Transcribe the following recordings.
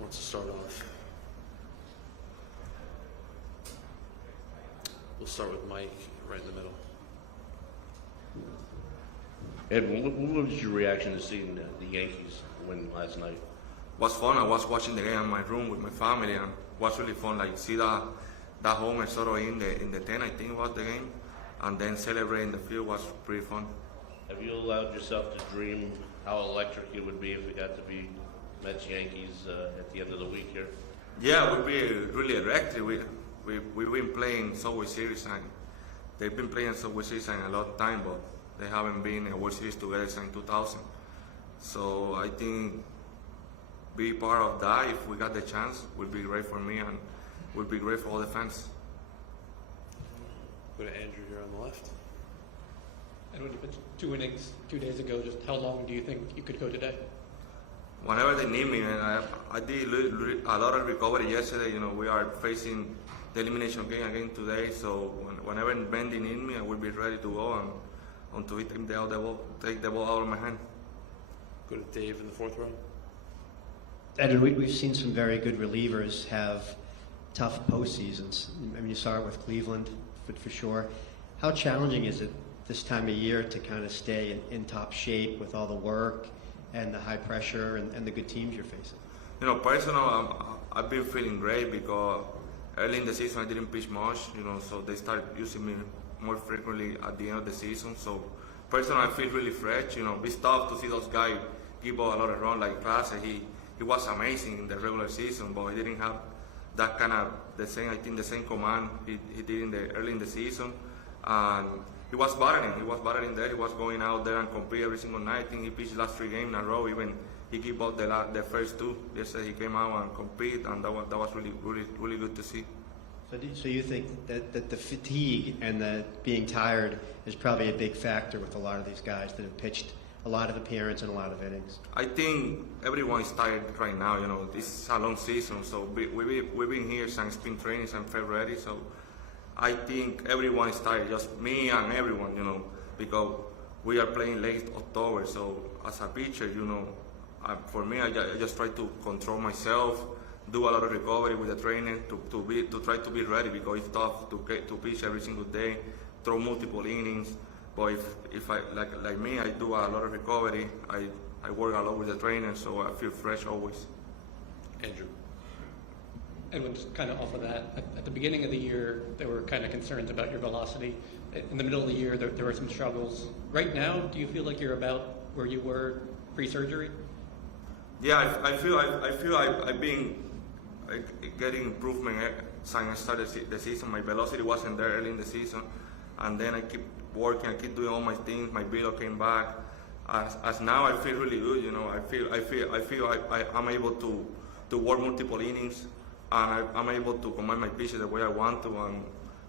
Who wants to start off? We'll start with Mike, right in the middle. Edwin, what was your reaction to seeing the Yankees win last night? Was fun. I was watching the game in my room with my family, and it was really fun. Like see that home sort of in the 10, I think was the game, and then celebrating the field was pretty fun. Have you allowed yourself to dream how electric it would be if it got to be Mets Yankees at the end of the week here? Yeah, we'd be really electric. We've been playing Subway Series, and they've been playing Subway Series in a lot of time, but they haven't been in a World Series together since 2000. So I think be part of that, if we got the chance, would be great for me and would be great for all the fans. Go to Andrew here on the left. And when you pitched 2 innings 2 days ago, just how long do you think you could go today? Whenever they need me, and I did a lot of recovery yesterday. You know, we are facing the elimination game again today, so whenever Ben need me, I will be ready to go and until he take the ball out of my hand. Go to Dave in the fourth row. Edwin, we've seen some very good relievers have tough postseasons. I mean, you saw it with Cleveland, for sure. How challenging is it this time of year to kind of stay in top shape with all the work and the high pressure and the good teams you're facing? You know, personally, I've been feeling great because early in the season I didn't pitch much, you know, so they started using me more frequently at the end of the season. So personally, I feel really fresh. You know, it's tough to see those guys give out a lot of runs like Class. He was amazing in the regular season, but he didn't have that kind of the same command he did early in the season. And he was battling there. He was going out there and compete every single night. I think he pitched last 3 games in a row. Even he gave up the first 2. Yesterday he came out and compete, and that was really good to see. So you think that the fatigue and the being tired is probably a big factor with a lot of these guys that have pitched a lot of appearances and a lot of innings? I think everyone is tired right now. You know, this is a long season, so we've been here since spring training and February. So I think everyone is tired, just me and everyone. You know, because we are playing late October. So as a pitcher, you know, for me, I just try to control myself, do a lot of recovery with the training to try to be ready, because it's tough to pitch every single day, throw multiple innings. But if I like me, I do a lot of recovery. I work a lot with the trainer, so I feel fresh always. Andrew. And just kind of off of that, at the beginning of the year, there were kind of concerns about your velocity. In the middle of the year, there were some struggles. Right now, do you feel like you're about where you were pre-surgery? Yeah, I feel I've been getting improvement since I started the season. My velocity wasn't there early in the season, and then I keep working. I keep doing all my things. My velo came back. As now, I feel really good. You know, I feel I'm able to work multiple innings, and I'm able to command my pitches the way I want to. And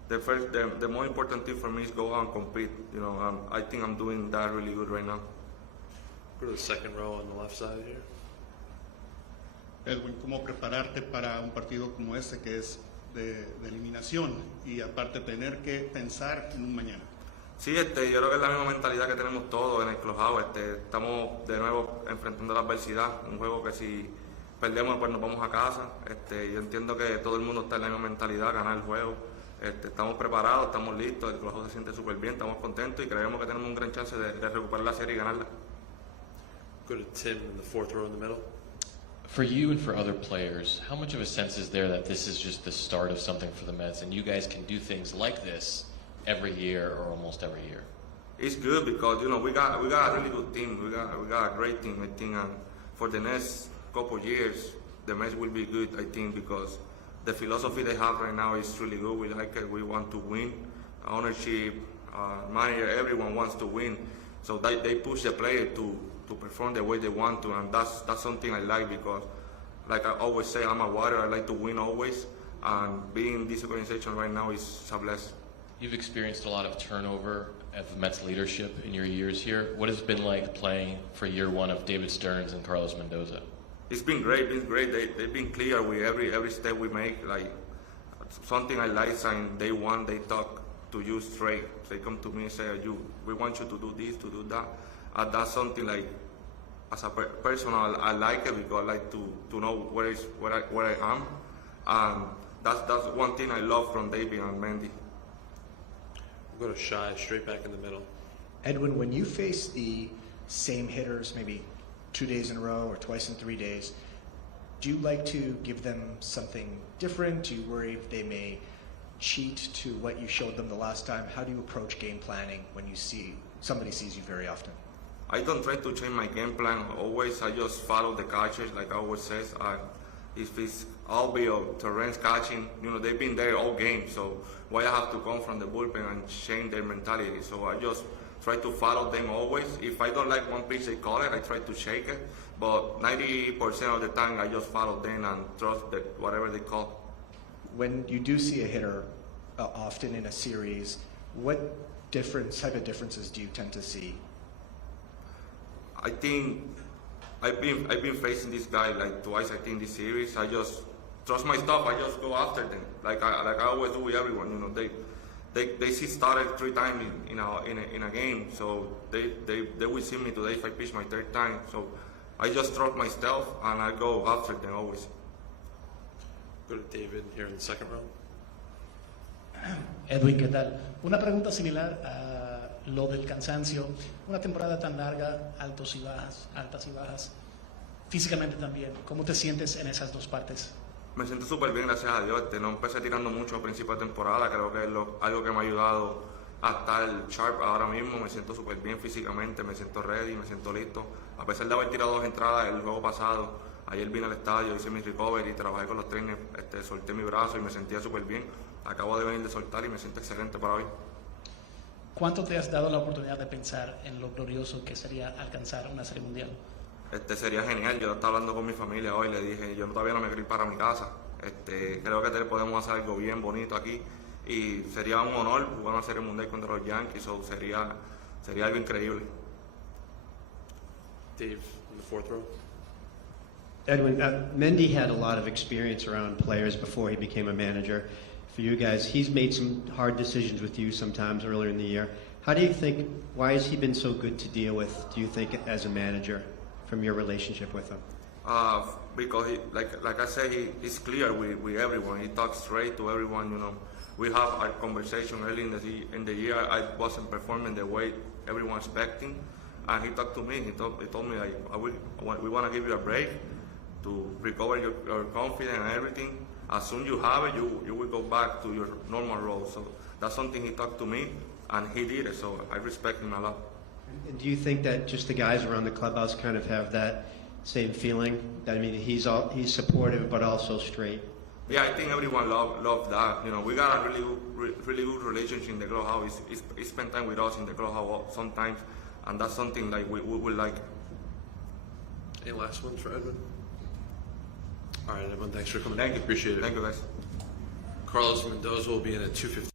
the more important thing for me is go out and compete. You know, I think I'm doing that really good right now. Go to the second row on the left side here. Edwin, ¿cómo prepararte para un partido como este que es de eliminación y aparte tener que pensar en un mañana? Sí, yo creo que es la misma mentalidad que tenemos todos en el clubhouse. Estamos de nuevo enfrentando la adversidad, un juego que si perdemos pues nos vamos a casa. Yo entiendo que todo el mundo está en la misma mentalidad, ganar el juego. Estamos preparados, estamos listos, el clubhouse se siente súper bien, estamos contentos y creemos que tenemos un gran chance de recuperar la serie y ganarla. Go to Tim in the fourth row in the middle. For you and for other players, how much of a sense is there that this is just the start of something for the Mets and you guys can do things like this every year or almost every year? It's good because, you know, we got a really good team. We got a great team, I think, and for the next couple of years, the Mets will be good, I think, because the philosophy they have right now is really good. We like it. We want to win. Ownership, manager, everyone wants to win. So they push the player to perform the way they want to, and that's something I like, because like I always say, I'm a warrior. I like to win always, and being in this organization right now is a blessing. You've experienced a lot of turnover of the Mets leadership in your years here. What has it been like playing for year one of David Stearns and Carlos Mendoza? It's been great. They've been clear with every step we make. Like something I like, saying day one they talk to you straight. They come to me and say, we want you to do this, to do that. That's something like as a person, I like it because I like to know where I am, and that's one thing I love from David and Mendy. We'll go to Shy, straight back in the middle. Edwin, when you face the same hitters, maybe 2 days in a row or twice in 3 days, do you like to give them something different? Do you worry if they may cheat to what you showed them the last time? How do you approach game planning when you see somebody sees you very often? I don't try to change my game plan always. I just follow the catchers, like I always says. If it's Albi or Torrance catching, they've been there all game. So why I have to come from the bullpen and change their mentality? So I just try to follow them always. If I don't like one pitch they call it, I try to shake it. But 90% of the time, I just follow them and trust that whatever they call. When you do see a hitter often in a series, what type of differences do you tend to see? I think I've been facing this guy like twice. I think this series. I just trust my stuff. I just go after them like I always do with everyone. They see started 3 times in a game, so they will see me today if I pitch my 3rd time. So I just trust myself and I go after them always. Go to David here in the second row. Edwin, ¿qué tal? Una pregunta similar a lo del cansancio. Una temporada tan larga, altas y bajas. Físicamente también, ¿cómo te sientes en esas dos partes? Me siento súper bien, gracias a Dios. No empecé tirando mucho a principio de temporada. Creo que es algo que me ha ayudado a estar sharp ahora mismo. Me siento súper bien físicamente, me siento ready, me siento listo. A pesar de haber tirado 2 entradas el juego pasado, ayer vine al estadio, hice mi recovery, trabajé con los trainers, solté mi brazo y me sentía súper bien. Acabo de venir de soltar y me siento excelente para hoy. ¿Cuánto te has dado la oportunidad de pensar en lo glorioso que sería alcanzar una serie mundial? Sería genial. Yo estaba hablando con mi familia hoy, le dije, yo todavía no me quiero ir para mi casa. Creo que podemos hacer algo bien bonito aquí y sería un honor jugar una serie mundial contra los Yankees, o sería algo increíble. Dave in the 4th row. Edwin, Mendy had a lot of experience around players before he became a manager. For you guys, he's made some hard decisions with you sometimes earlier in the year. How do you think, why has he been so good to deal with, do you think, as a manager, from your relationship with him? Because like I said, he's clear with everyone. He talks straight to everyone. We have a conversation early in the year. I wasn't performing the way everyone expecting, and he talked to me. He told me like, we want to give you a break to recover your confidence and everything. As soon as you have it, you will go back to your normal role. So that's something he talked to me, and he did it. So I respect him a lot. And do you think that just the guys around the clubhouse kind of have that same feeling? That, I mean, he's supportive but also straight. Yeah, I think everyone love that. We got a really good relationship in the clubhouse. He spent time with us in the clubhouse sometimes, and that's something like we would like. Any last ones for Edwin? All right, Edwin, thanks for coming. Thank you. Appreciate it. Thank you, guys. Carlos Mendoza will be in at 2:15.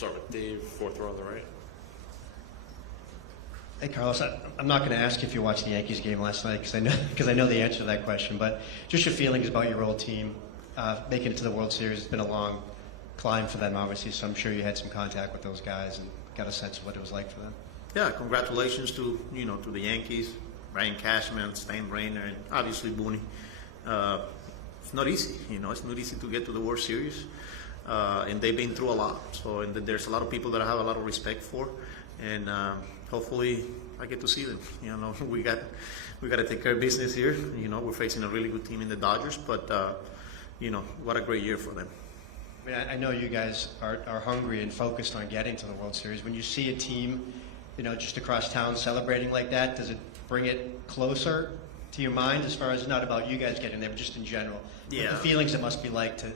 Start with Dave, fourth row on the right. Hey, Carlos, I'm not going to ask you if you watched the Yankees game last night because I know the answer to that question, but just your feelings about your old team making it to the World Series. It's been a long climb for them, obviously, so I'm sure you had some contact with those guys and got a sense of what it was like for them. Yeah, congratulations to to the Yankees, Brian Cashman, Steinbrenner, and obviously Booney. It's not easy, it's not easy to get to the World Series, and they've been through a lot. So, and there's a lot of people that I have a lot of respect for, and hopefully I get to see them. We got to take care of business here. We're facing a really good team in the Dodgers, but what a great year for them. I mean, I know you guys are hungry and focused on getting to the World Series. When you see a team, just across town celebrating like that, does it bring it closer to your mind as far as not about you guys getting there, but just in general? Yeah. The feelings it must be like to.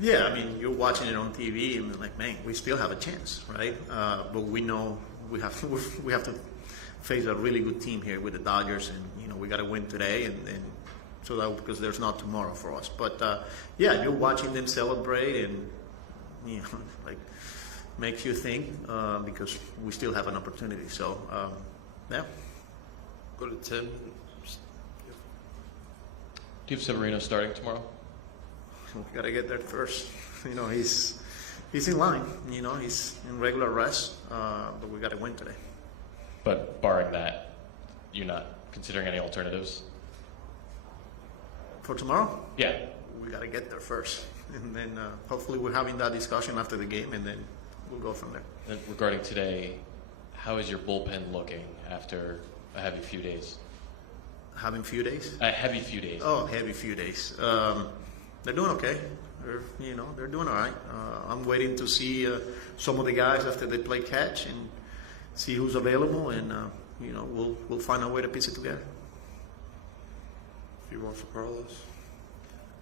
Yeah, I mean, you're watching it on TV and like, man, we still have a chance, right? But we know we have to face a really good team here with the Dodgers, and we got to win today, and so that because there's not tomorrow for us. But yeah, you're watching them celebrate, and like makes you think because we still have an opportunity. So yeah. Go to Tim. Do you have Severino starting tomorrow? We got to get there first. He's in line. He's in regular rest, but we got to win today. But barring that, you're not considering any alternatives? For tomorrow? Yeah. We got to get there first, and then hopefully we're having that discussion after the game, and then we'll go from there. And regarding today, how is your bullpen looking after a heavy few days? Having few days? A heavy few days. Oh, heavy few days. They're doing okay. They're doing all right. I'm waiting to see some of the guys after they play catch and see who's available, and we'll find a way to piece it together. A few more for Carlos.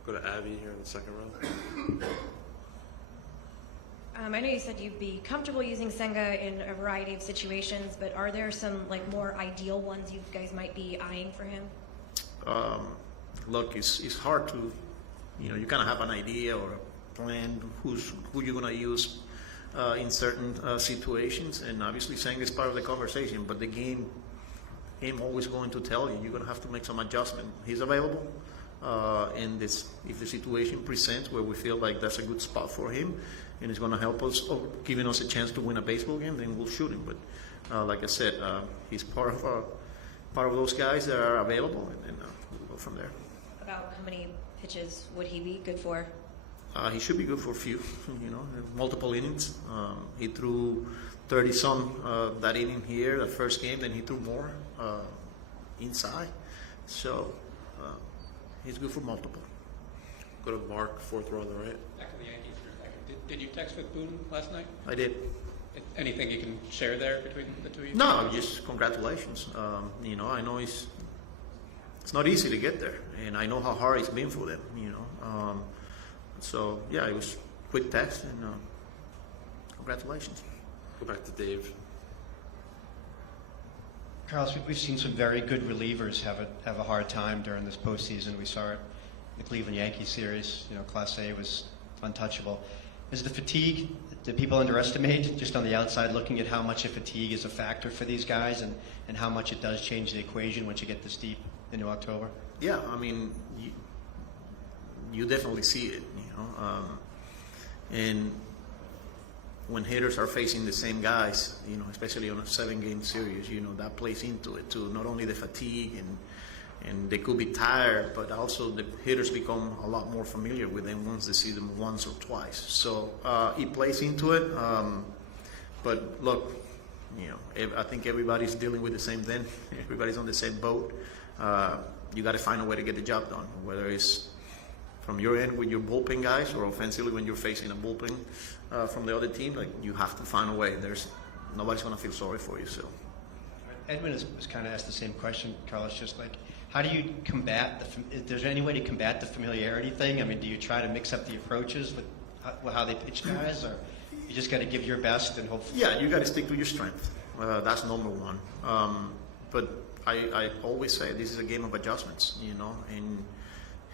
Go to Abby here in the second row. I know you said you'd be comfortable using Senga in a variety of situations, but are there some more ideal ones you guys might be eyeing for him? Look, it's hard to, you kind of have an idea or a plan who you're going to use in certain situations, and obviously Senga is part of the conversation, but the game always going to tell you you're going to have to make some adjustment. He's available, and if the situation presents where we feel like that's a good spot for him and it's going to help us, giving us a chance to win a baseball game, then we'll shoot him. But like I said, he's part of those guys that are available, and then we'll go from there. About how many pitches would he be good for? He should be good for a few, multiple innings. He threw 30-some that inning here, the first game, then he threw more inside. So he's good for multiple. Go to Mark, fourth row on the right. Back to the Yankees for a second. Did you text with Boone last night? I did. Anything you can share there between the two of you? No, just congratulations. I know it's not easy to get there, and I know how hard it's been for them. So yeah, it was quick text, and congratulations. Go back to Dave. Carlos, we've seen some very good relievers have a hard time during this postseason. We saw it in the Cleveland Yankees series. Class A was untouchable. Is the fatigue that people underestimate, just on the outside looking at how much of fatigue is a factor for these guys, and how much it does change the equation once you get this deep into October? Yeah, I mean, you definitely see it, and when hitters are facing the same guys, especially on a 7-game series, that plays into it too. Not only the fatigue and they could be tired, but also the hitters become a lot more familiar with them once they see them once or twice. So it plays into it. But look, I think everybody's dealing with the same thing. Everybody's on the same boat. You got to find a way to get the job done, whether it's from your end with your bullpen guys or offensively when you're facing a bullpen from the other team. Like, you have to find a way. Nobody's going to feel sorry for you. So Edwin was kind of asked the same question, Carlos, just like, how do you combat is there any way to combat the familiarity thing? I mean, do you try to mix up the approaches with how they pitch guys, or you just got to give your best and hope? Yeah, you got to stick to your strength. That's number one. But I always say this is a game of adjustments, and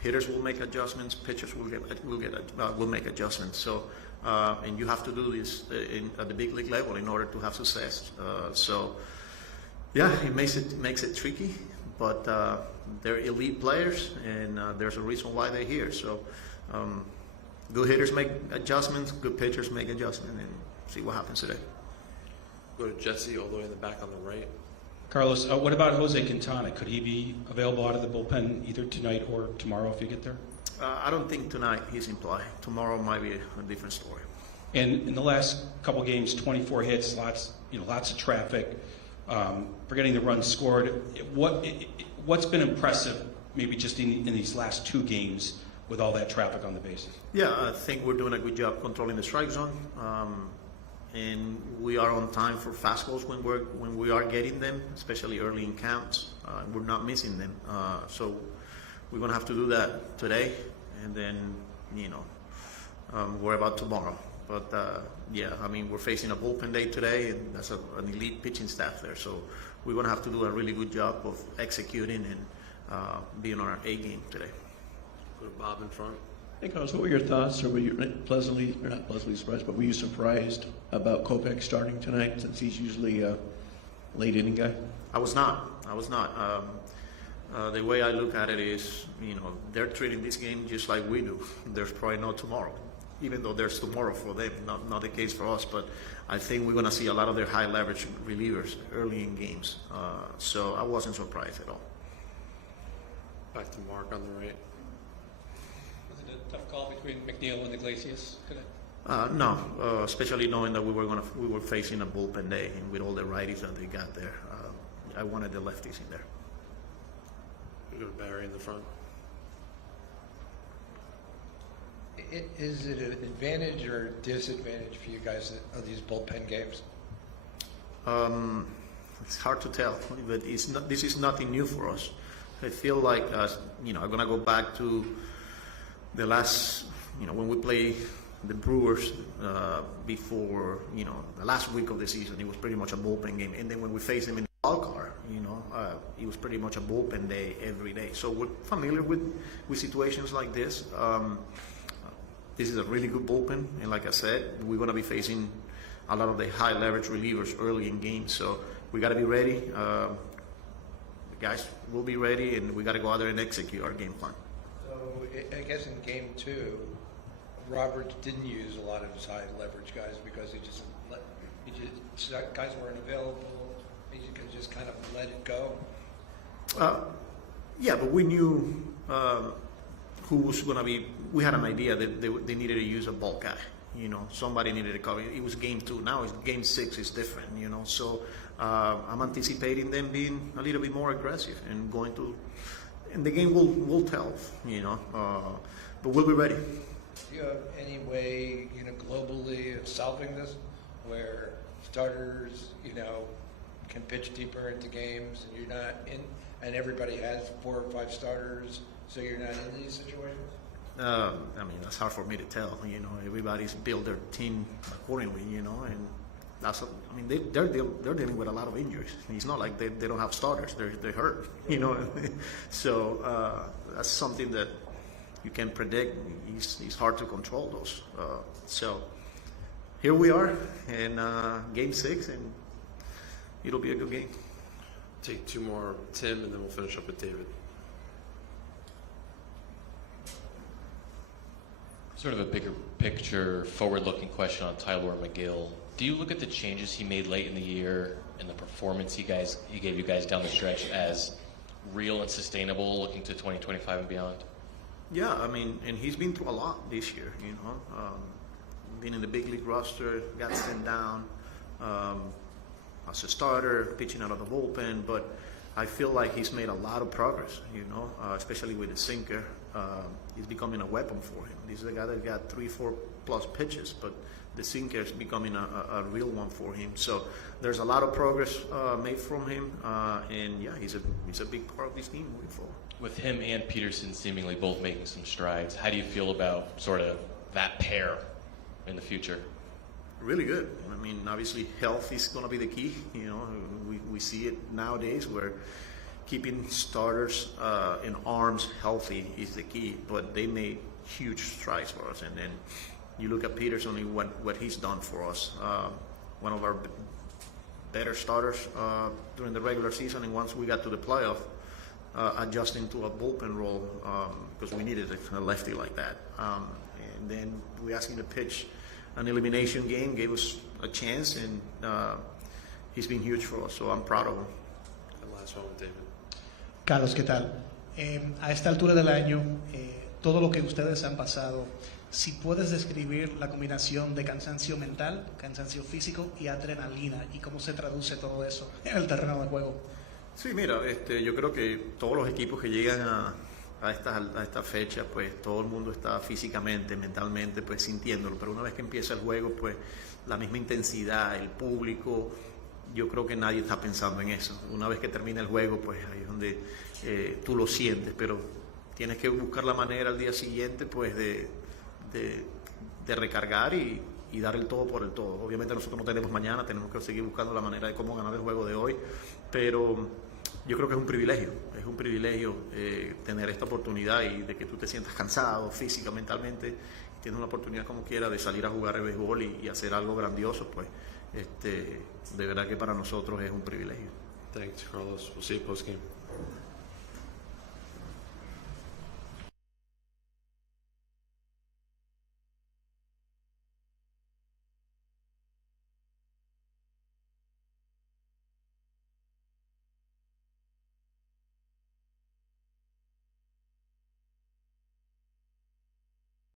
hitters will make adjustments, pitchers will make adjustments. So and you have to do this at the big league level in order to have success. Yeah, it makes it tricky, but they're elite players, and there's a reason why they're here. So good hitters make adjustments, good pitchers make adjustments, and see what happens today. Go to Jesse all the way in the back on the right. Carlos, what about Jose Quintana? Could he be available out of the bullpen either tonight or tomorrow if you get there? I don't think tonight he's in play. Tomorrow might be a different story. And in the last couple games, 24 hits, lots of traffic, forgetting the runs scored. What's been impressive, maybe just in these last 2 games with all that traffic on the bases? Yeah, I think we're doing a good job controlling the strike zone, and we are on time for fastballs when we are getting them, especially early in counts. We're not missing them, so we're gonna have to do that today, and then worry about tomorrow. But yeah, I mean, we're facing a bullpen day today, and that's an elite pitching staff there. So we're going to have to do a really good job of executing and being on our A game today. Go to Bob in front. Hey, Carlos, what were your thoughts, or were you not pleasantly surprised, but were you surprised about Kopech starting tonight, since he's usually a late inning guy? I was not. The way I look at it is, they're treating this game just like we do. There's probably no tomorrow, even though there's tomorrow for them, not the case for us. But I think we're going to see a lot of their high leverage relievers early in games. So I wasn't surprised at all. Back to Mark on the right. Was it a tough call between McNeil and Iglesias today? No, especially knowing that we were facing a bullpen day, and with all the righties that they got there, I wanted the lefties in there. We go to Barry in the front. Is it an advantage or disadvantage for you guys of these bullpen games? It's hard to tell, but this is nothing new for us. I feel like, I'm going to go back to the last, when we played the Brewers before, the last week of the season. It was pretty much a bullpen game. And then when we faced them in the wild card, it was pretty much a bullpen day every day. So we're familiar with situations like this. This is a really good bullpen, and like I said, we're going to be facing a lot of the high leverage relievers early in games. So we got to be ready. The guys will be ready, and we got to go out there and execute our game plan. So I guess in game 2, Roberts didn't use a lot of his high leverage guys because guys weren't available. He could just kind of let it go. Yeah, but we knew who was going to be. We had an idea that they needed to use a bulk guy. Somebody needed to cover. It was game 2. Now it's game 6 is different. So I'm anticipating them being a little bit more aggressive and going to. And the game will tell. But we'll be ready. Do you have any way, globally of solving this, where starters, can pitch deeper into games, and you're not in, and everybody has 4 or 5 starters, so you're not in these situations? I mean, that's hard for me to tell. Everybody's built their team accordingly. And that's. They're dealing with a lot of injuries. It's not like they don't have starters. They're hurt. So that's something that you can predict. It's hard to control those. So here we are in game 6, and it'll be a good game. Take 2 more, Tim, and then we'll finish up with David. Sort of a bigger picture, forward-looking question on Tyler McGill. Do you look at the changes he made late in the year and the performance he gave you guys down the stretch as real and sustainable, looking to 2025 and beyond? Yeah, and he's been through a lot this year. Been in the big league roster, got sent down as a starter, pitching out of the bullpen, but I feel like he's made a lot of progress. Especially with the sinker. He's becoming a weapon for him. This is a guy that got 3-4 plus pitches, but the sinker is becoming a real one for him. So there's a lot of progress made from him, and yeah, he's a big part of this team moving forward. With him and Peterson seemingly both making some strides, how do you feel about sort of that pair in the future? Really good. Obviously health is going to be the key. We see it nowadays where keeping starters and arms healthy is the key, but they made huge strides for us. And then you look at Peterson and what he's done for us. One of our better starters during the regular season, and once we got to the playoff, adjusting to a bullpen role because we needed a lefty like that. And then we asked him to pitch an elimination game, gave us a chance, and he's been huge for us, so I'm proud of him. And last one with David. Carlos, ¿qué tal? A esta altura del año, todo lo que ustedes han pasado, si puedes describir la combinación de cansancio mental, cansancio físico y adrenalina, y cómo se traduce todo eso en el terreno de juego. Sí, mira, yo creo que todos los equipos que llegan a esta fecha, pues todo el mundo está físicamente, mentalmente, pues sintiéndolo, pero una vez que empieza el juego, pues la misma intensidad, el público, yo creo que nadie está pensando en eso. Una vez que termina el juego, pues ahí es donde tú lo sientes, pero tienes que buscar la manera al día siguiente, pues de recargar y dar el todo por el todo. Obviamente nosotros no tenemos mañana, tenemos que seguir buscando la manera de cómo ganar el juego de hoy, pero yo creo que es un privilegio tener esta oportunidad y de que tú te sientas cansado física, mentalmente, y tienes una oportunidad como quiera de salir a jugar el béisbol y hacer algo grandioso, pues de verdad que para nosotros es un privilegio. Thanks, Carlos. We'll see you post game.